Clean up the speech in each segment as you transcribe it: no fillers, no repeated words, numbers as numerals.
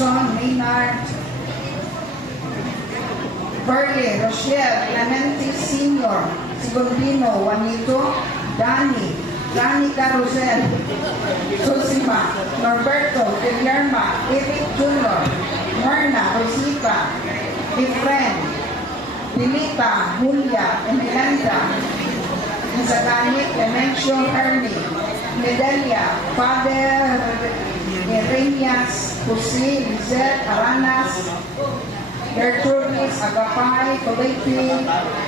Anderson, Maynard, Burley, Rochelle, Clemente Sr., Sigundino, Juanito, Dani Carusel, Susima, Norberto, Guillerma, Eric Jr., Myrna, Rosipa, Efren, Dilita, Julia, Emelanda, Nizagani, Clemencio, Ernie, Medelia, Father Irenias, Jose, Lizette, Aranas, Gertrudis, Agapay, Coletti,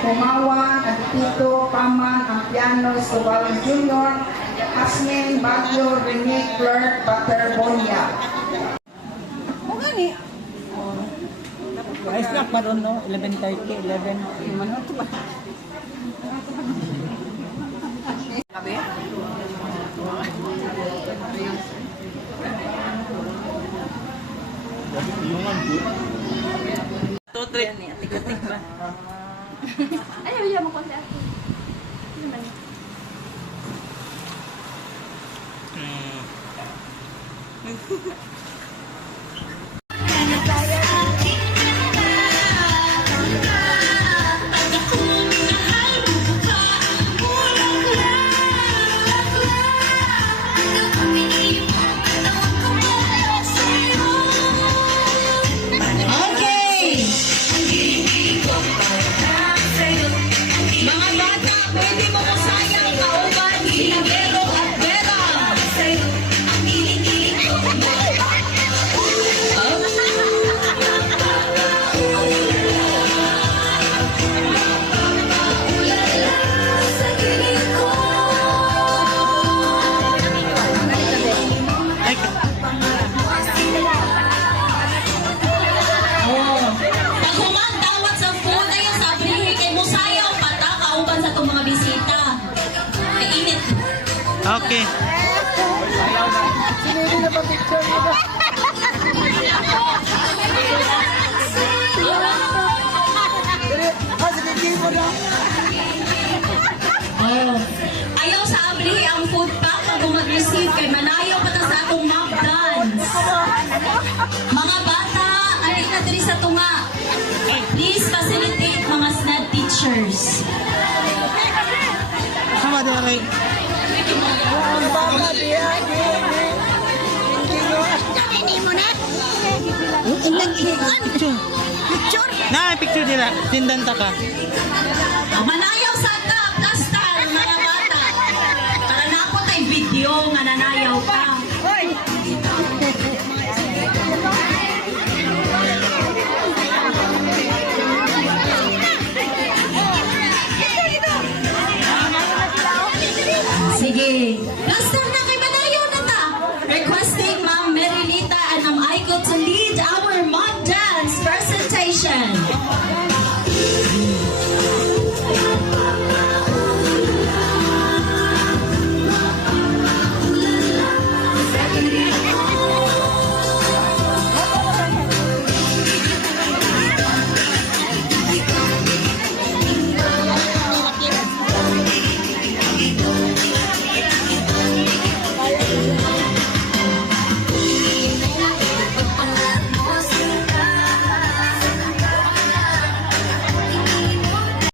Pumawan, Antito, Paman, Ampiano, Escobar Jr., Asmin, Baguio, Rene, Clerk, Paterbonia. O gani. Ay, snack pa ron, no? 11:30, 11. Ano ito ba? Sabi? Tutrik. Tik-tik ba? Ayaw, ayaw mo ko sa akin. Okay. Sinili na ba picture mo ba? Ayaw sa abli ang food pack pag mag-receive kay manayaw pa ta sa atong mock dance. Mga bata, alin na diri sa tunga. Please facilitate mga SNAD teachers. Sama din rin. Ang baka diya, hindi mo na. Picture. Na, picture nila. Tindan ta ka. Manayaw sa ka, plastar, mga bata. Para na ako tay video nga nanayaw ka.